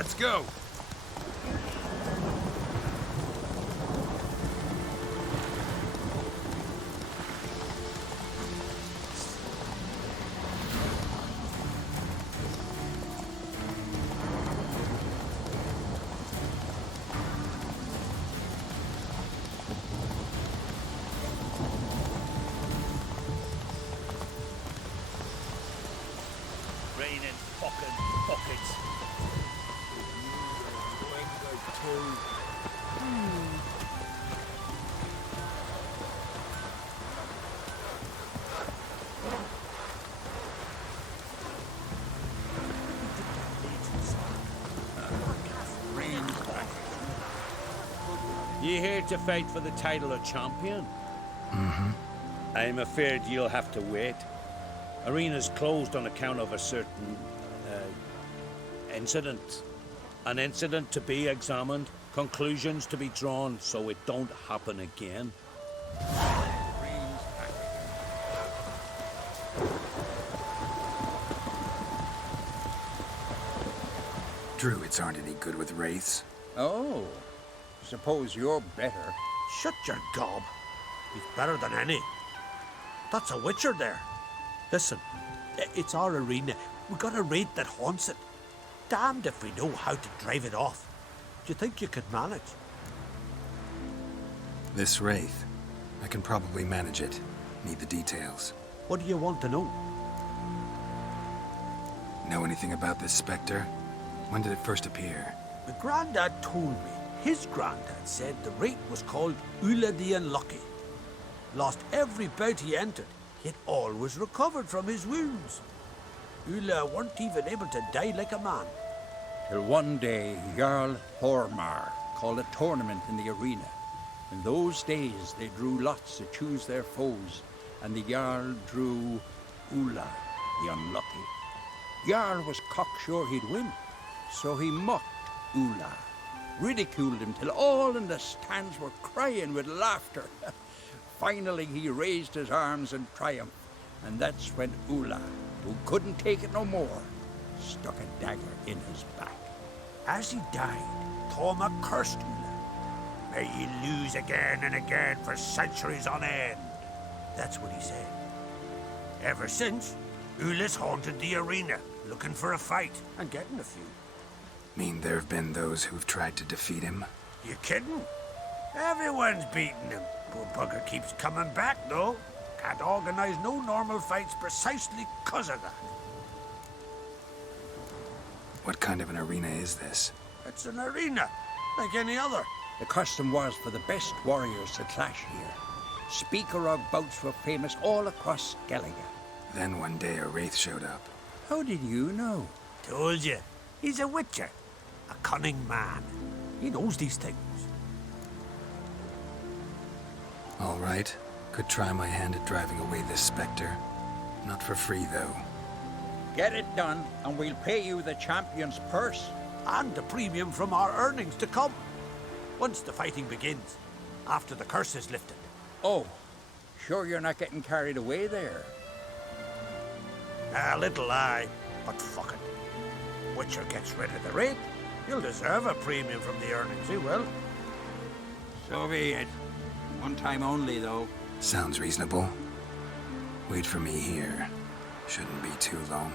Let's go. Raining fucking buckets. You here to fight for the title of champion? Mm-hmm. I'm afraid you'll have to wait. Arena's closed on account of a certain incident. An incident to be examined, conclusions to be drawn, so it don't happen again. Druids aren't any good with wraiths. Oh, suppose you're better. Shut your gob. He's better than any. That's a witcher there. Listen, it's our arena. We got a wraith that haunts it. Damned if we know how to drive it off. Do you think you could manage? This wraith, I can probably manage it. Need the details. What do you want to know? Know anything about this specter? When did it first appear? The Grandad told me. His granddad said the wraith was called Ula the Unlucky. Lost every bout he entered, yet always recovered from his wounds. Ula weren't even able to die like a man. Till one day, Jarl Hormar called a tournament in the arena. In those days, they drew lots to choose their foes, and the Jarl drew Ula, the Unlucky. Jarl was cocksure he'd win, so he mocked Ula, ridiculed him till all in the stands were crying with laughter. Finally, he raised his arms in triumph, and that's when Ula, who couldn't take it no more, stuck a dagger in his back. As he died, Thorma cursed Ula. May ye lose again and again for centuries on end. That's what he said. Ever since, Ula's haunted the arena, looking for a fight and getting a few. Mean there have been those who've tried to defeat him? You kidding? Everyone's beating him. Poor bugger keeps coming back, though. Can't organize no normal fights precisely 'cause of that. What kind of an arena is this? It's an arena, like any other. The custom was for the best warriors to clash here. Speaker-og bouts were famous all across Skellige. Then one day a wraith showed up. How did you know? Told you, he's a witcher. A cunning man. He knows these things. All right. Could try my hand at driving away this specter. Not for free, though. Get it done, and we'll pay you the champion's purse. And the premium from our earnings to come. Once the fighting begins, after the curse is lifted. Oh, sure you're not getting carried away there? A little lie, but fuck it. Witcher gets rid of the rate, he'll deserve a premium from the earnings, he will. So be it. One time only, though. Sounds reasonable. Wait for me here. Shouldn't be too long.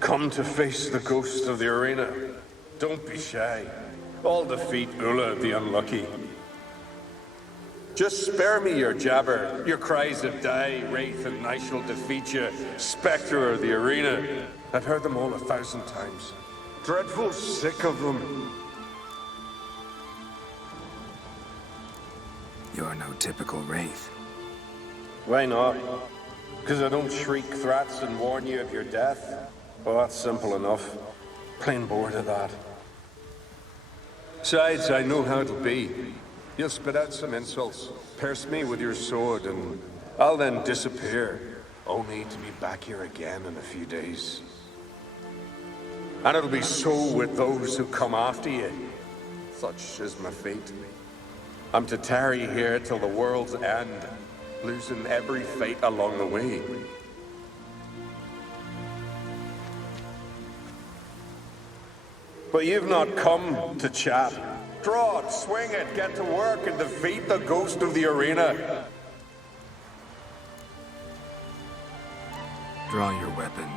Come to face the ghost of the arena. Don't be shy. I'll defeat Ula the Unlucky. Just spare me your jabber, your cries of die, wraith, and I shall defeat you, spectre of the arena. I've heard them all 1,000 times. Dreadful sick of them. You're no typical wraith. Why not? Because I don't shriek threats and warn you of your death? Well, that's simple enough. Plain bored of that. Besides, I know how it'll be. You'll spit out some insults, pierce me with your sword, and I'll then disappear, only to be back here again in a few days. And it'll be so with those who come after you. Such is my fate. I'm to tarry here till the world's end, losing every fate along the way. But you've not come to chat. Draw it, swing it, get to work and defeat the ghost of the arena. Draw your weapon.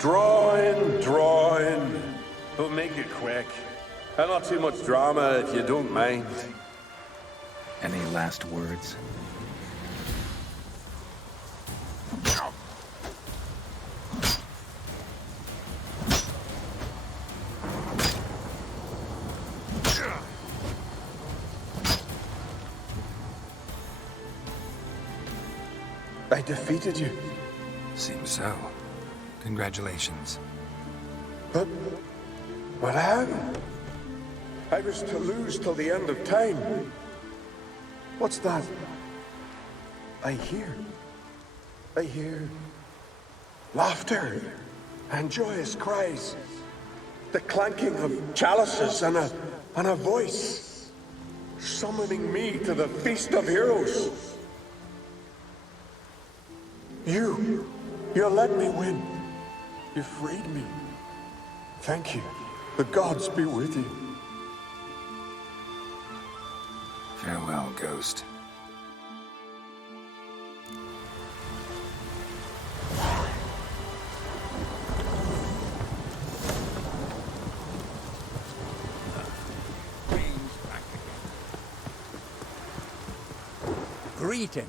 Drawing. But make it quick. And not too much drama if you don't mind. Any last words? I defeated you. Seems so. Congratulations. But how? I was to lose till the end of time. What's that? I hear laughter and joyous cries. The clanking of chalices and a voice summoning me to the feast of heroes. You let me win. You freed me. Thank you. The gods be with you. Farewell, Ghost. Greetings.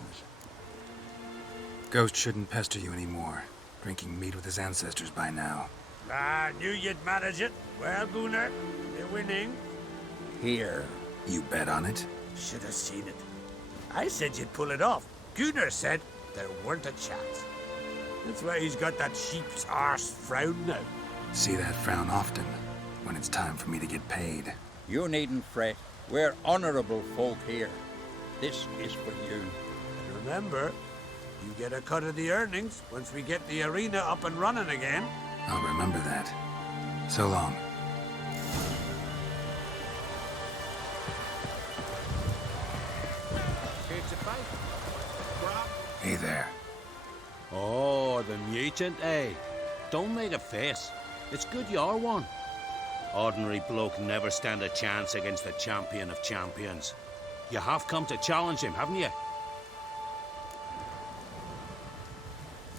Ghost shouldn't pester you anymore. Drinking meat with his ancestors by now. I knew you'd manage it. Well, Gunnar, you're winning. Here. You bet on it? Should have seen it. I said you'd pull it off. Gunnar said there weren't a chance. That's why he's got that sheep's arse frown now. See that frown often, when it's time for me to get paid. You needn't fret. We're honorable folk here. This is for you. Remember, you get a cut of the earnings once we get the arena up and running again. I'll remember that. So long. Hey there. Oh, the mutant, eh? Don't make a face. It's good you're one. Ordinary bloke never stand a chance against the champion of champions. You have come to challenge him, haven't you?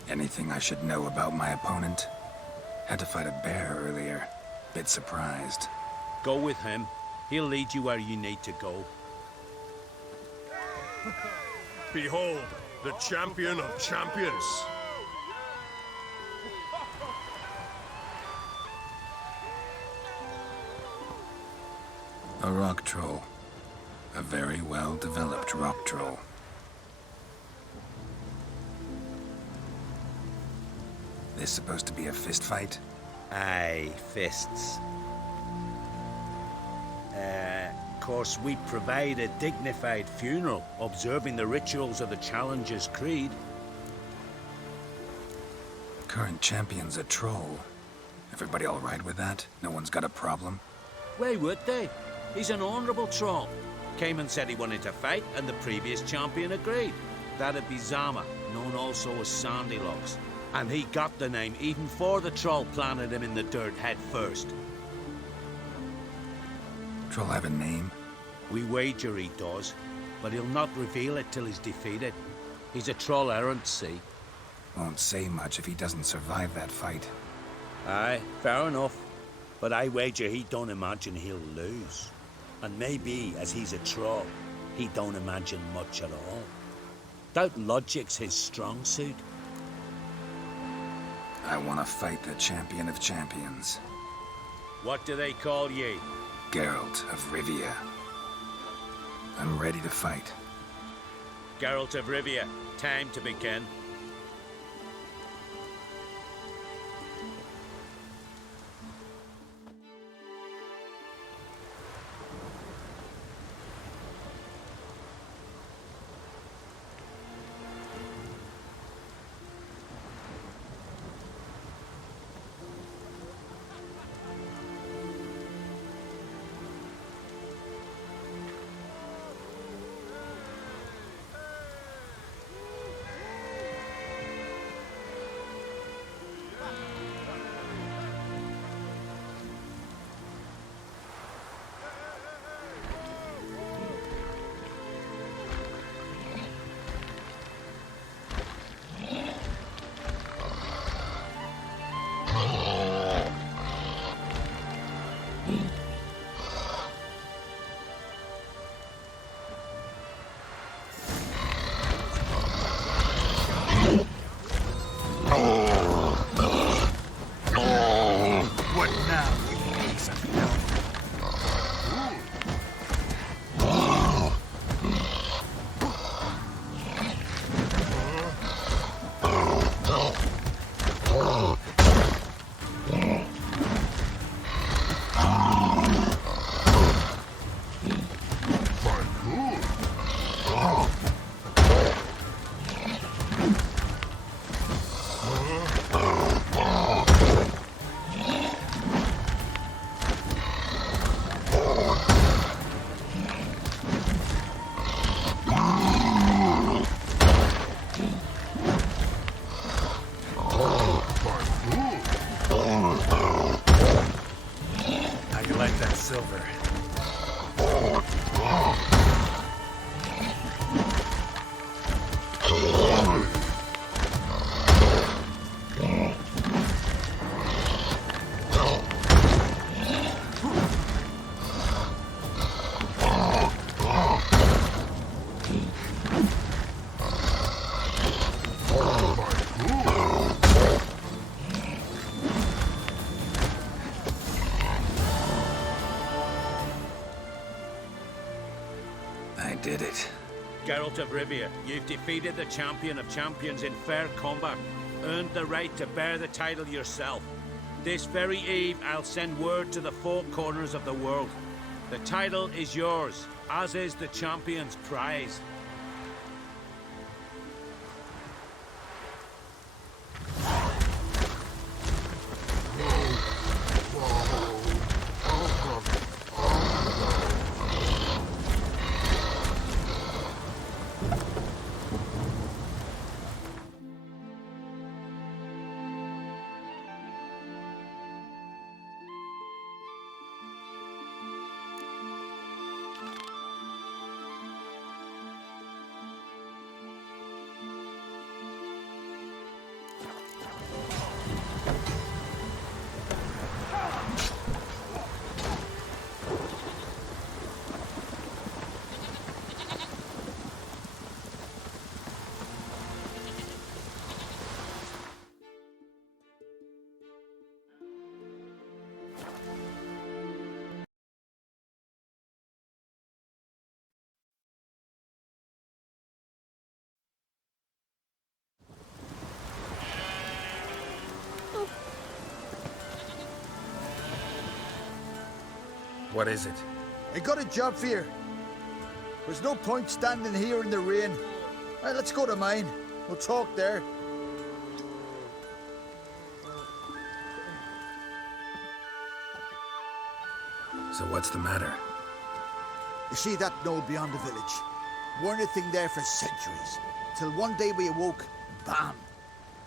Anything I should know about my opponent? Had to fight a bear earlier. Bit surprised. Go with him. He'll lead you where you need to go. Behold, the champion of champions. A rock troll. A very well-developed rock troll. This supposed to be a fist fight? Aye, fists. Of course, we provide a dignified funeral, observing the rituals of the Challenger's Creed. Current champion's a troll. Everybody all right with that? No one's got a problem? Why would they? He's an honourable troll. Came and said he wanted to fight, and the previous champion agreed. That'd be Zama, known also as Sandylocks. And he got the name even before the troll planted him in the dirt head first. Troll have a name? We wager he does, but he'll not reveal it till he's defeated. He's a troll errant, see? Won't say much if he doesn't survive that fight. Aye, fair enough. But I wager he don't imagine he'll lose. And maybe, as he's a troll, he don't imagine much at all. Doubt logic's his strong suit. I want to fight the champion of champions. What do they call ye? Geralt of Rivia. I'm ready to fight. Geralt of Rivia, time to begin. Geralt of Rivia, you've defeated the champion of champions in fair combat, earned the right to bear the title yourself. This very eve, I'll send word to the four corners of the world. The title is yours, as is the champion's prize. What is it? I got a job for you. There's no point standing here in the rain. Right, let's go to mine. We'll talk there. So what's the matter? You see that knoll beyond the village? Weren't a thing there for centuries. Till one day we awoke, bam!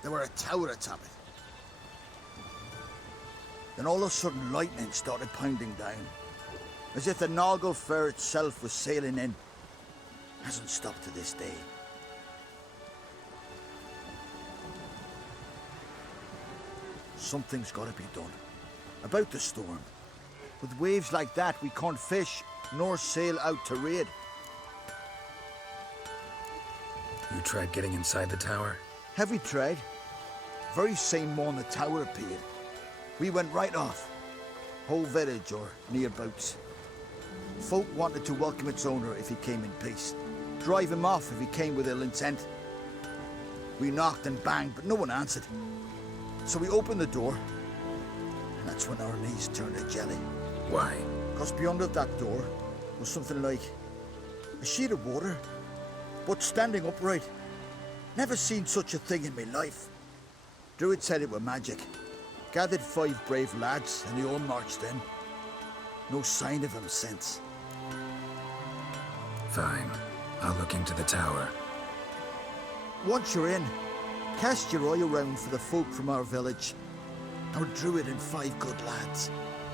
There were a tower atop it. Then all of a sudden lightning started pounding down. As if the Noggle Fair itself was sailing in. Hasn't stopped to this day. Something's got to be done. About the storm. With waves like that, we can't fish, nor sail out to raid. You tried getting inside the tower? Have we tried? Very same morning the tower appeared. We went right off. Whole village or nearabouts. Folk wanted to welcome its owner if he came in peace. Drive him off if he came with ill intent. We knocked and banged, but no one answered. So we opened the door, and that's when our knees turned to jelly. Why? Because beyond of that door was something like a sheet of water, but standing upright. Never seen such a thing in my life. Druid said it were magic. Gathered 5 brave lads, and they all marched in. No sign of him since. Fine. I'll look into the tower. Once you're in, cast your eye around for the folk from our village. Our druid and 5 good lads.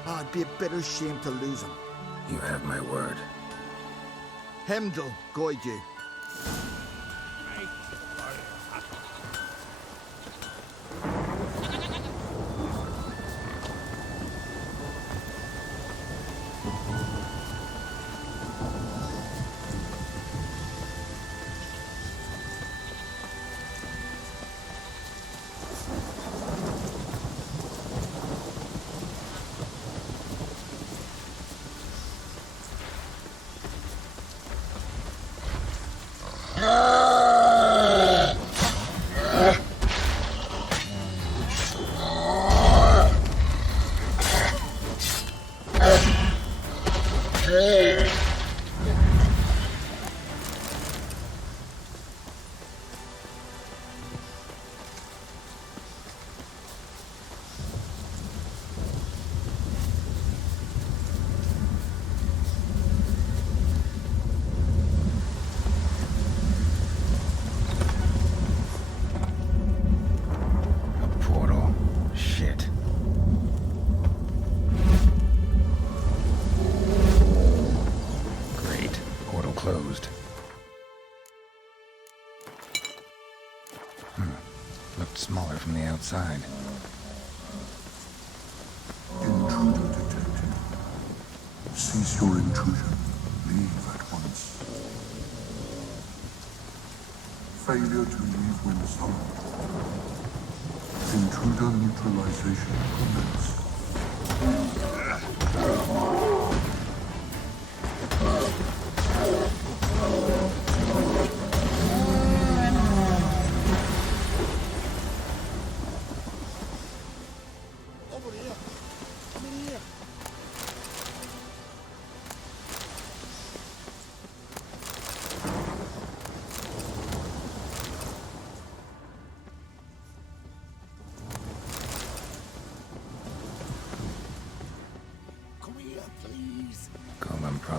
It'd be a bitter shame to lose them. You have my word. Heimdall guide you. Closed. Looked smaller from the outside. Intruder detected. Cease your intrusion. Leave at once. Failure to leave when summoned. Intruder neutralization commence.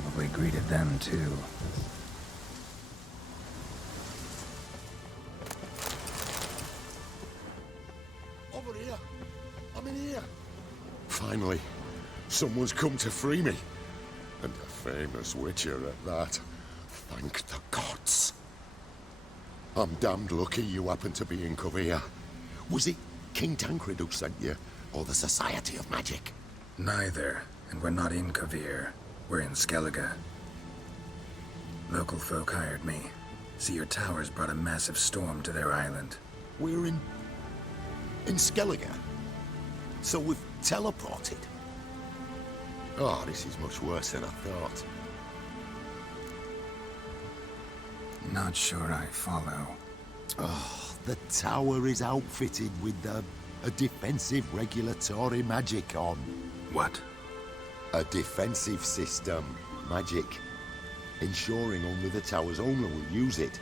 probably greeted them too. Over here! I'm in here! Finally, someone's come to free me. And a famous witcher at that. Thank the gods. I'm damned lucky you happen to be in Kovir. Was it King Tancred who sent you, or the Society of Magic? Neither, and we're not in Kovir. We're in Skellige. Local folk hired me. See, your towers brought a massive storm to their island. We're in Skellige? So we've teleported? Oh, this is much worse than I thought. Not sure I follow. Oh, the tower is outfitted with a defensive regulatory magic on. What? A defensive system. Magic. Ensuring only the tower's owner will use it.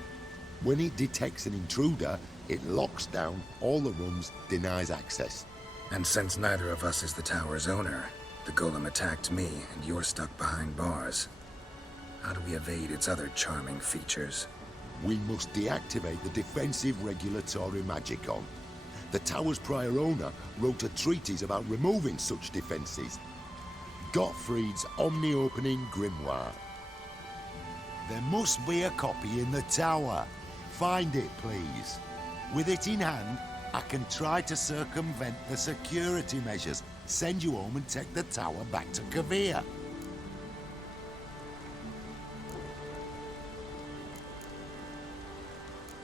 When it detects an intruder, it locks down all the rooms, denies access. And since neither of us is the tower's owner, the golem attacked me and you're stuck behind bars. How do we evade its other charming features? We must deactivate the defensive regulatory magic on. The tower's prior owner wrote a treatise about removing such defenses. Gottfried's Omni-Opening Grimoire. There must be a copy in the tower. Find it, please. With it in hand, I can try to circumvent the security measures, send you home and take the tower back to Kovir.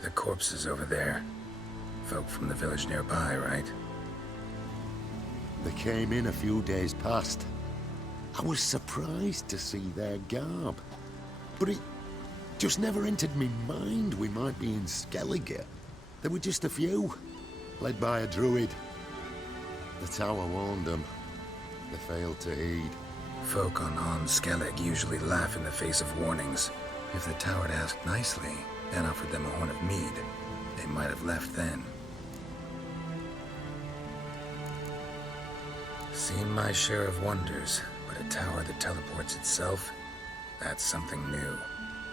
The corpses over there. Folk from the village nearby, right? They came in a few days past. I was surprised to see their garb. But it just never entered me mind we might be in Skellige. There were just a few, led by a druid. The tower warned them. They failed to heed. Folk on Skellig usually laugh in the face of warnings. If the tower had asked nicely, and offered them a horn of mead, they might have left then. Seen my share of wonders, but a tower that teleports itself, that's something new.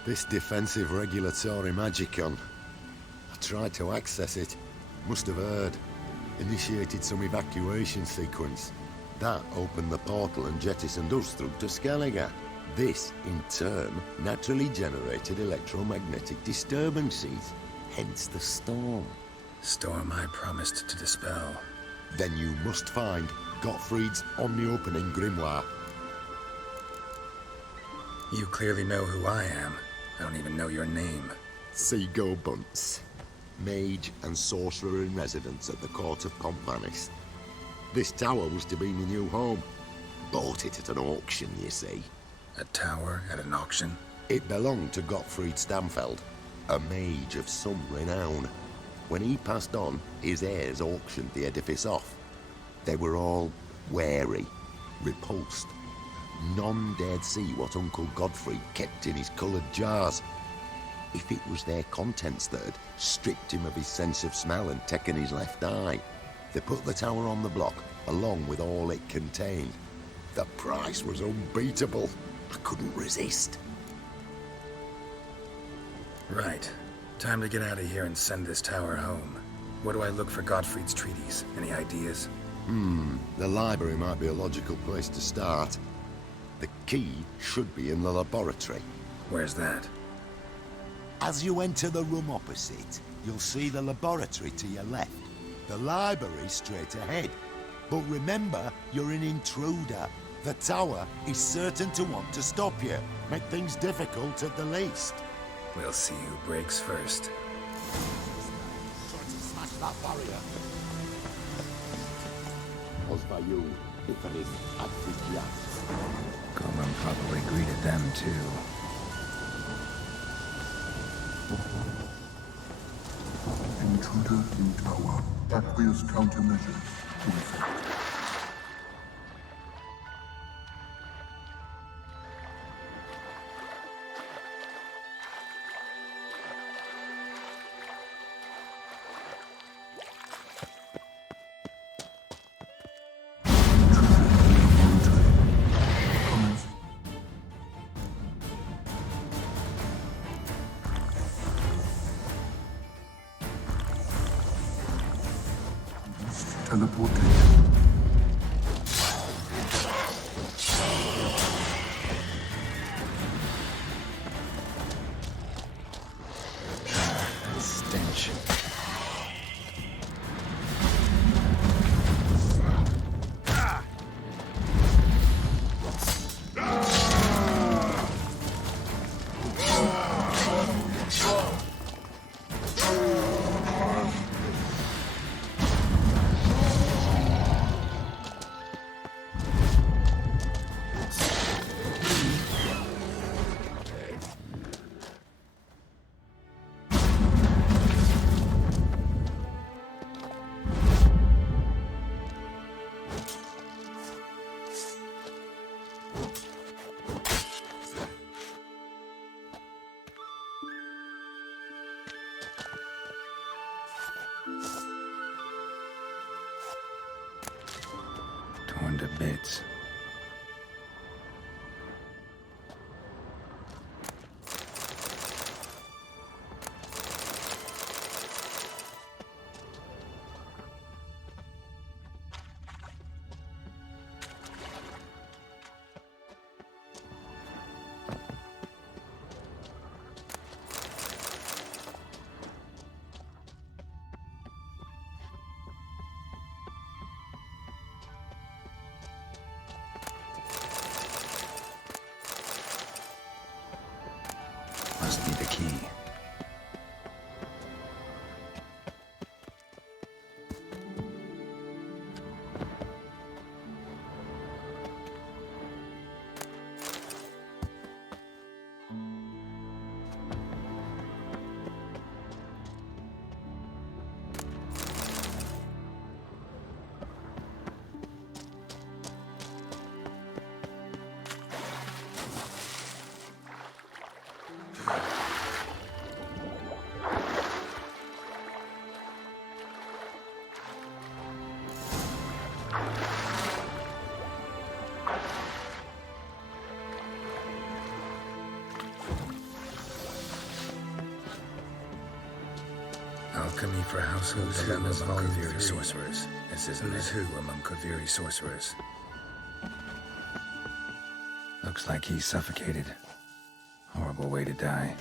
This defensive regulatory magicon. I tried to access it. Must have heard. Initiated some evacuation sequence. That opened the portal and jettisoned us through to Skellige. This, in turn, naturally generated electromagnetic disturbances. Hence the storm. Storm I promised to dispel. Then you must find Gottfried's Omni-Opening Grimoire. You clearly know who I am. I don't even know your name. Seago Bunce. Mage and sorcerer in residence at the court of Pomphanis. This tower was to be my new home. Bought it at an auction, you see. A tower at an auction? It belonged to Gottfried Stamfeld, a mage of some renown. When he passed on, his heirs auctioned the edifice off. They were all wary, repulsed. None dared see what Uncle Godfrey kept in his coloured jars. If it was their contents that had stripped him of his sense of smell and taken his left eye, they put the tower on the block, along with all it contained. The price was unbeatable. I couldn't resist. Right. Time to get out of here and send this tower home. Where do I look for Gottfried's treatise? Any ideas? The library might be a logical place to start. The key should be in the laboratory. Where's that? As you enter the room opposite, you'll see the laboratory to your left. The library straight ahead. But remember, you're an intruder. The tower is certain to want to stop you. Make things difficult at the least. We'll see who breaks first. Smash that barrier. Osvayu, Ifarin, Advikia. Golem probably greeted them too. Intruder in tower. Aqueous countermeasures to effect. Teleportation. Stench. Torn to bits. Must be the key. Alchemy for household dilemmas among Kuviri sorcerers. This isn't it. Who among Kuviri sorcerers? Looks like he's suffocated. Horrible way to die.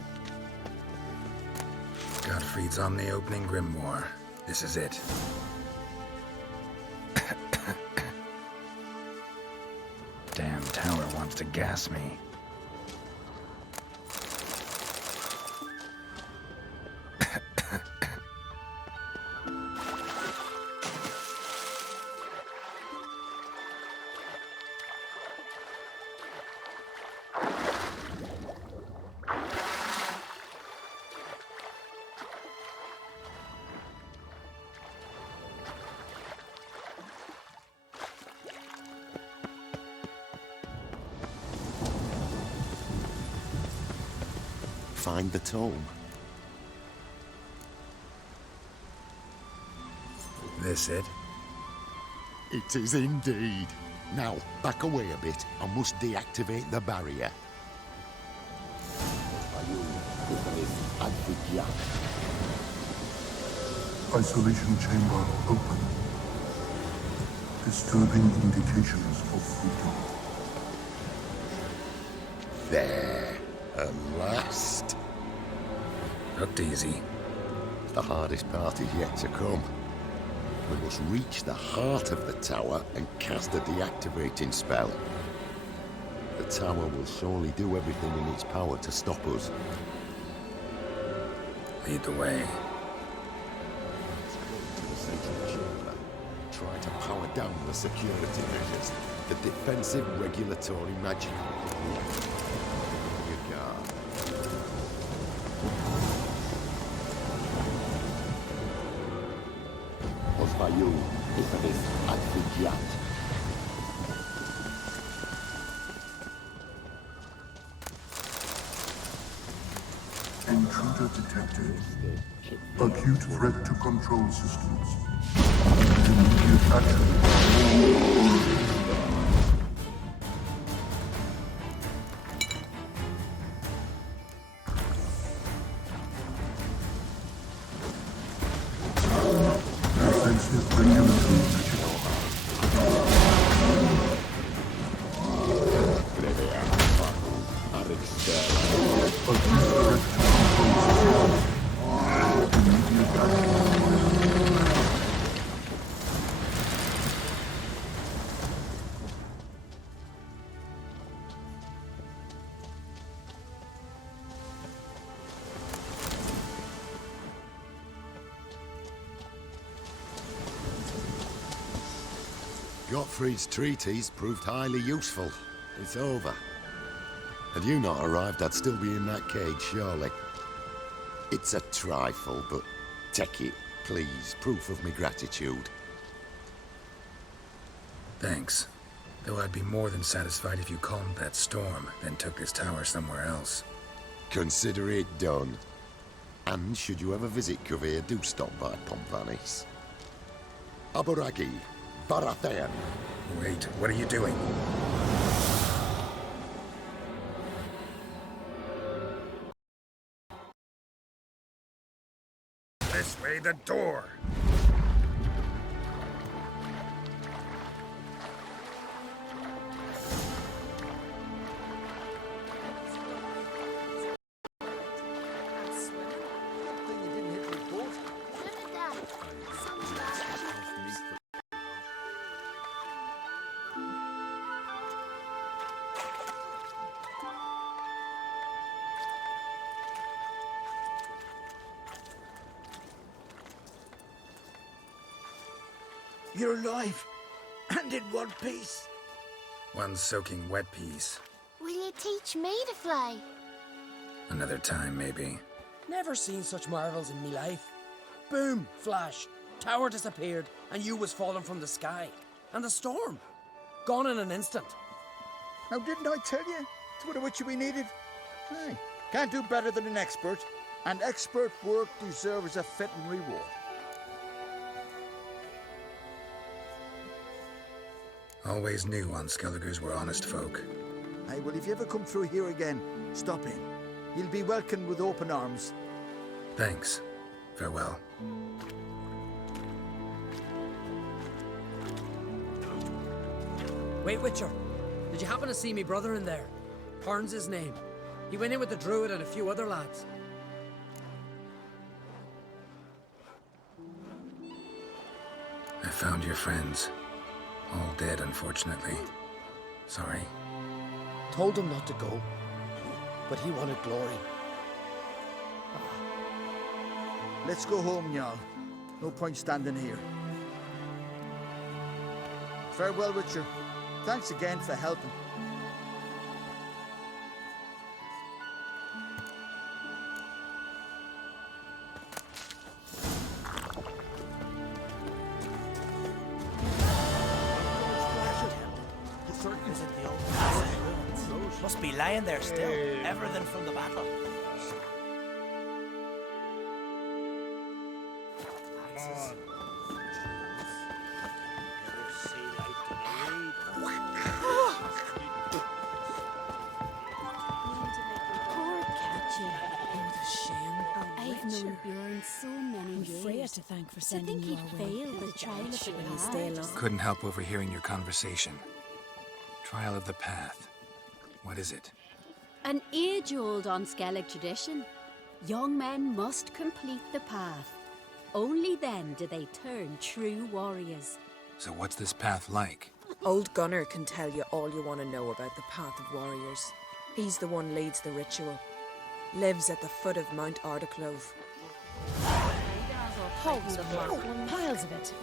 Gottfried's Omni-opening grimoire. This is it. Damn tower wants to gas me. Find the tome. This it? It is indeed. Now, back away a bit. I must deactivate the barrier. Isolation chamber open. Disturbing indications of freedom. There, at last. Looked easy. The hardest part is yet to come. We must reach the heart of the tower and cast a deactivating spell. The tower will surely do everything in its power to stop us. Lead the way. Let's go to the central chamber. Try to power down the security measures. The defensive regulatory magic. Your guard. Osvayu, Ifadis, Advigiat. Intruder detected. Acute threat to control systems. Immediate action. Defensive regulatory. Gottfried's treatise proved highly useful. It's over. Had you not arrived, I'd still be in that cage, surely. It's a trifle, but take it, please. Proof of me gratitude. Thanks. Though I'd be more than satisfied if you calmed that storm, then took this tower somewhere else. Consider it done. And should you ever visit Kuvir, do stop by Pompanis. Aburagi, Varathan. Wait, what are you doing? This way, the door. You're alive, and in one piece. One soaking wet piece. Will you teach me to fly? Another time, maybe. Never seen such marvels in me life. Boom, flash, tower disappeared, and you was falling from the sky. And the storm, gone in an instant. Now, didn't I tell you? It's what which we needed. Hey, can't do better than an expert. And expert work deserves a fitting reward. Always knew on Skelligers were honest folk. Hey, well, if you ever come through here again, stop in. You'll be welcomed with open arms. Thanks. Farewell. Wait, Witcher. Did you happen to see me brother in there? Parn's his name. He went in with the druid and a few other lads. I found your friends. All dead, unfortunately. Sorry. Told him not to go, but he wanted glory. Let's go home, Jarl. No point standing here. Farewell, Witcher. Thanks again for helping. Must be lying there still, everything from the battle. Poor Katja. I've known Bjorn so many years. Freya to thank for To sending think you he'd our way. fail the trial of the Will you stay path. long? Couldn't help overhearing your conversation. Trial of the Path. What is it? An age-old Unskellig tradition. Young men must complete the path. Only then do they turn true warriors. So what's this path like? Old Gunnar can tell you all you want to know about the Path of Warriors. He's the one leads the ritual. Lives at the foot of Mount Ardaclove. Piles of it.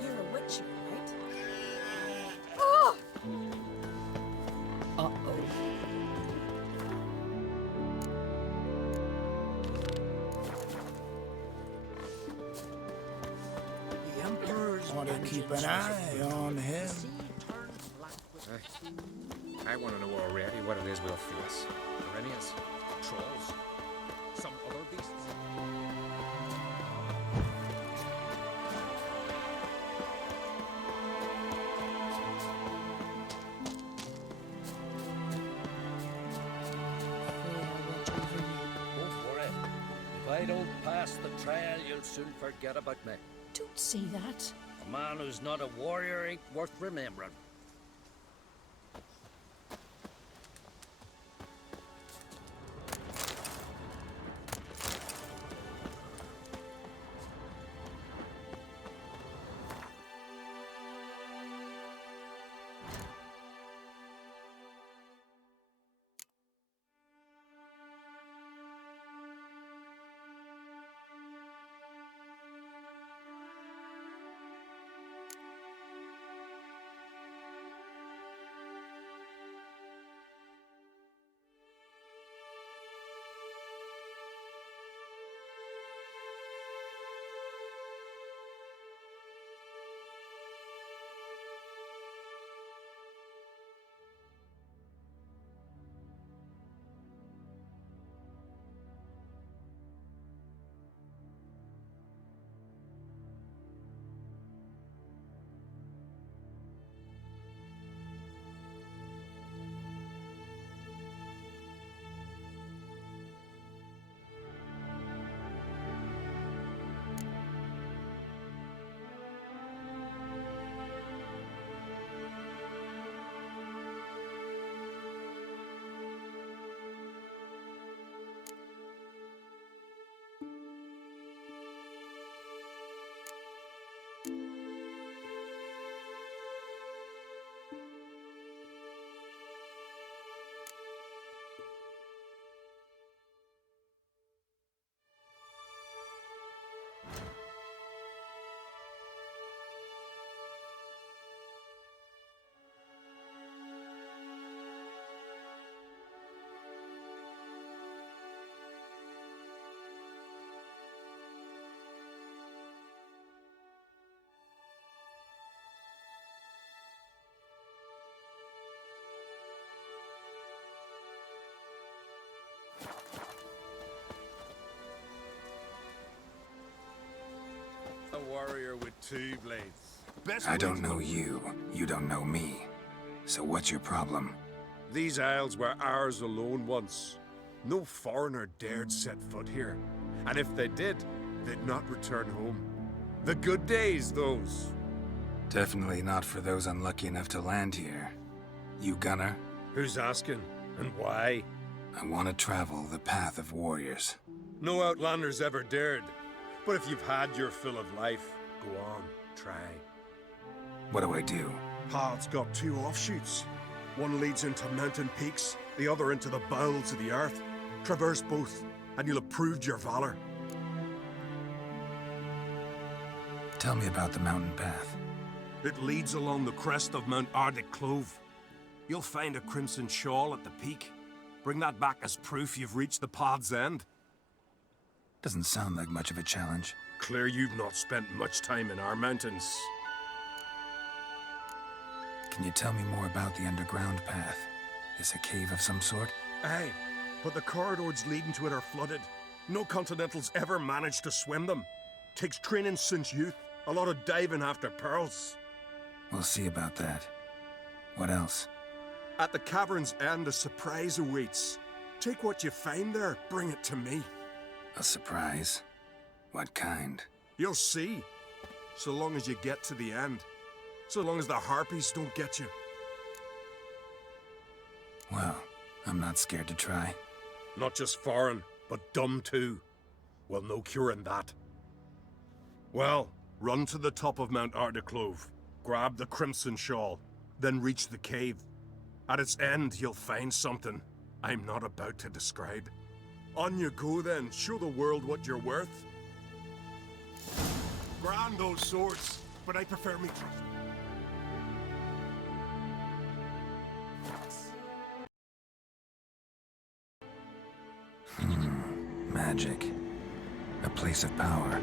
You're a witcher, right? Oh! Uh-oh. The Emperor's want to keep an eye on him. I want to know already what it is we'll face. Arrhenius, trolls, some other beasts. Go for it. If I don't pass the trial, you'll soon forget about me. Don't say that. A man who's not a warrior ain't worth remembering. warrior with 2 blades. I don't know you. You don't know me. So what's your problem? These isles were ours alone once. No foreigner dared set foot here. And if they did, they'd not return home. The good days, those. Definitely not for those unlucky enough to land here. You gunner? Who's asking? And why? I want to travel the path of warriors. No outlanders ever dared. But if you've had your fill of life, go on, try. What do I do? Path's got 2 offshoots. One leads into mountain peaks, the other into the bowels of the earth. Traverse both, and you'll have proved your valor. Tell me about the mountain path. It leads along the crest of Mount Ardiclove. You'll find a crimson shawl at the peak. Bring that back as proof you've reached the path's end. Doesn't sound like much of a challenge. Clear you've not spent much time in our mountains. Can you tell me more about the underground path? Is a cave of some sort? Aye, but the corridors leading to it are flooded. No Continentals ever managed to swim them. Takes training since youth. A lot of diving after pearls. We'll see about that. What else? At the cavern's end, a surprise awaits. Take what you find there, bring it to me. A surprise? What kind? You'll see. So long as you get to the end. So long as the harpies don't get you. Well, I'm not scared to try. Not just foreign, but dumb too. Well, no curing that. Well, run to the top of Mount Ardiclove. Grab the crimson shawl. Then reach the cave. At its end, you'll find something I'm not about to describe. On you go then, show the world what you're worth. Grand those swords, but I prefer me trust. Magic. A place of power.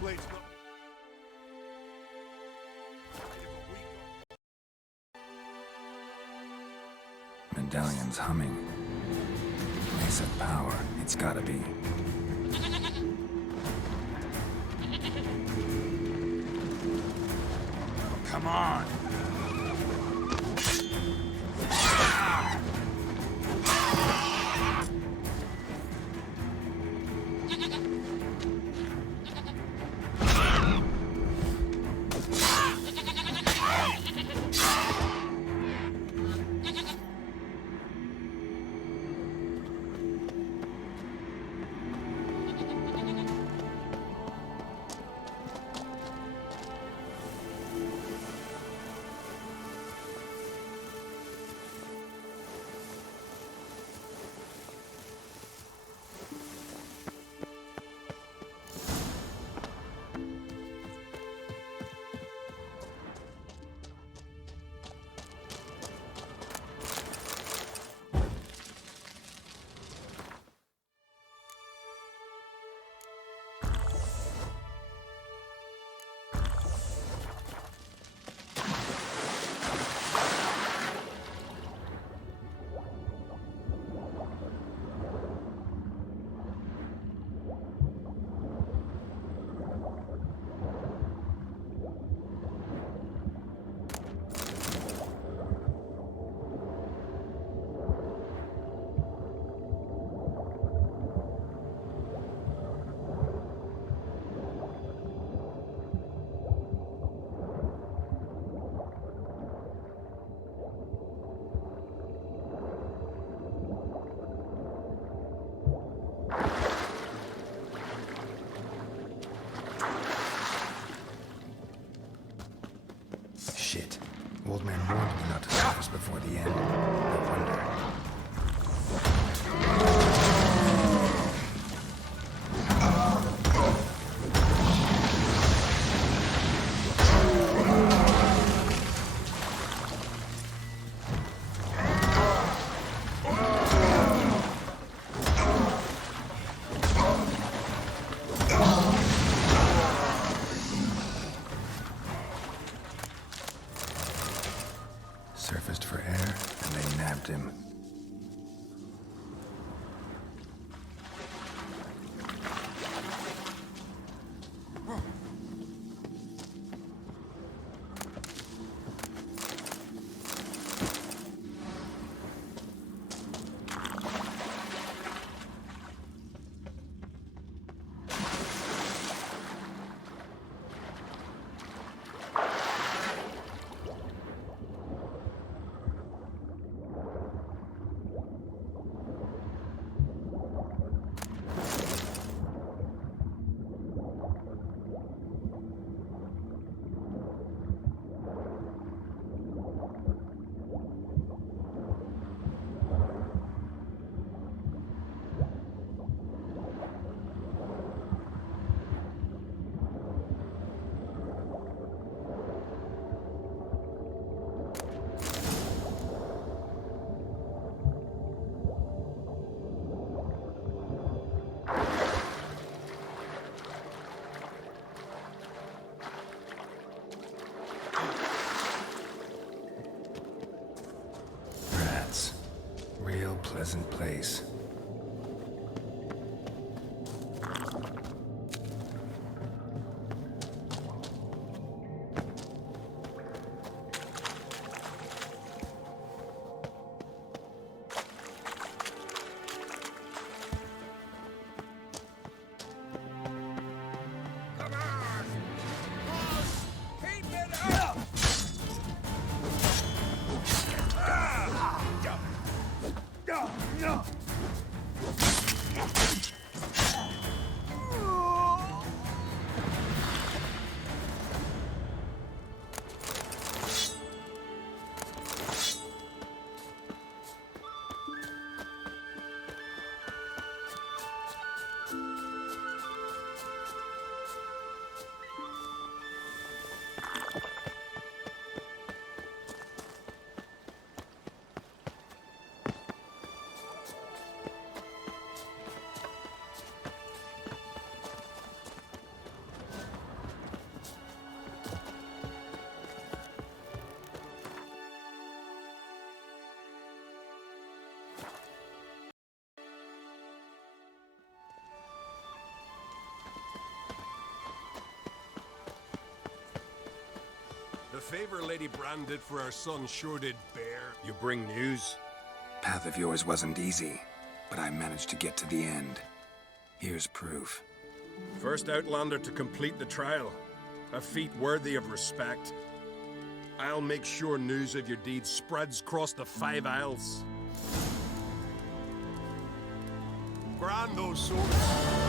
Blades not. Medallion's humming. Place of power, it's gotta be. Come on. place. The favor Lady Brand did for our son sure did bear. You bring news? Path of yours wasn't easy, but I managed to get to the end. Here's proof. First Outlander to complete the trial. A feat worthy of respect. I'll make sure news of your deeds spreads across the 5 Isles. Grand those swords.